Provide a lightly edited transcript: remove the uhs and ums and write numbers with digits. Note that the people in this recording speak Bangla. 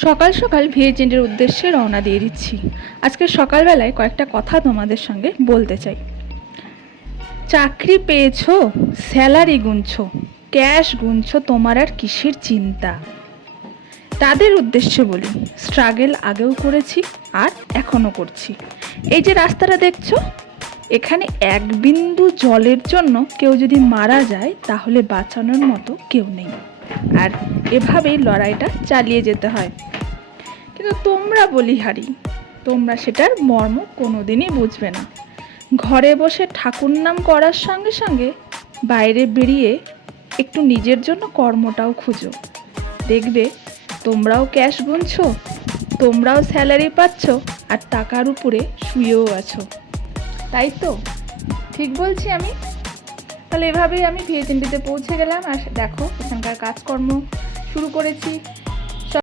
সকাল সকাল ভিএচএন্ডির উদ্দেশ্যে রওনা দিয়ে দিচ্ছি। আজকে সকালবেলায় কয়েকটা কথা তোমাদের সঙ্গে বলতে চাই। চাকরি পেয়েছো, স্যালারি গুনছো, ক্যাশ গুনছো, তোমার আর কিসের চিন্তা? তাদের উদ্দেশ্যে বলি, স্ট্রাগল আগেও করেছি আর এখনও করছি। এই যে রাস্তাটা দেখছো, এখানে এক বিন্দু জলের জন্য কেউ যদি মারা যায় তাহলে বাঁচানোর মতো কেউ নেই, আর এভাবেই লড়াইটা চালিয়ে যেতে হয়। কিন্তু তোমরা বলিহারি, তোমরা সেটার মর্ম কোনোদিনই বুঝবে না। ঘরে বসে ঠাকুর নাম করার সঙ্গে সঙ্গে বাইরে বেরিয়ে একটু নিজের জন্য কর্মটাও খুঁজো। দেখবে তোমরাও ক্যাশ গুনছো, তোমরাও স্যালারি পাচ্ছ, আর টাকার উপরে শুয়েও আছো। তাই তো ঠিক বলছি আমি? তাহলে এভাবেই আমি ভিএচএনডিতে পৌঁছে গেলাম, আর দেখো এখানকার কাজকর্ম শুরু করেছি।